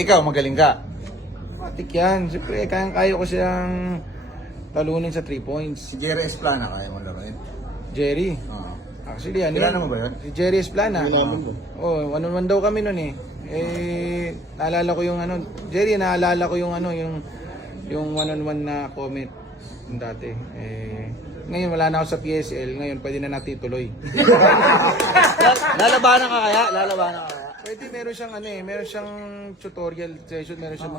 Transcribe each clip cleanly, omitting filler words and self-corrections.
Ikaw, magaling ka. Matik yan. Siyempre, kaya ko siyang talunin sa 3 points. Si Jerry Esplana, kaya mo laruin. Jerry. Oo. Actually, ano Kilala yan? mo ba yun? Si Jerry Esplana. Kilala mo. Oh, one-on-one daw kami nun eh. Naalala ko yung ano, Jerry, naalala ko yung ano, yung one-on-one na comment yung dati. Ngayon wala na ako sa PSL, ngayon pwede na natin ituloy. Lalabanan ka kaya? Lalabanan ka kaya? Pwede, meron siyang ano meron siyang tutorial session, meron siyang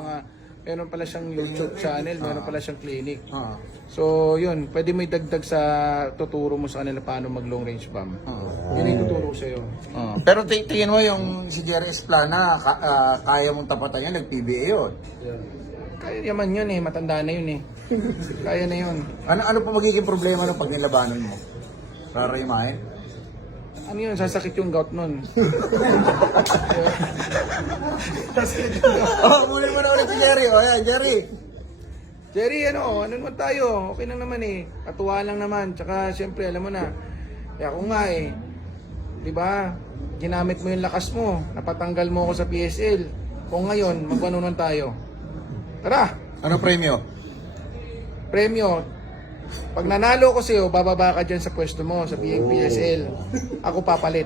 meron pala siyang YouTube channel, meron pala siyang clinic. Oo. So, yun, pwede mo idagdag sa tuturo mo sa kanila paano mag long range bomb. Yun yung tuturo ko sa'yo. Oo. Pero tingin mo yung si Jerry Esplana, kaya mong tapatan yan, nag-PBA yun. Kaya naman yun matanda na yun Kaya na yun. Ano pa magiging problema nung pag nilabanan mo? Raraymahin? Ano yun, sasakit yung gout nun. Muli mo na ulit si Jerry. O yan, Jerry. Jerry, ano naman tayo? Okay lang naman Katuwa lang naman. Tsaka, siyempre, alam mo na. Kaya ako nga di ba? Ginamit mo yung lakas mo. Napatanggal mo ako sa PSL. Kung ngayon, magpanunan tayo. Tara! Ano premyo? Premyo. Pag nanalo ko sa'yo, bababa ka dyan sa pwesto mo, sa PSL. Ako papalit.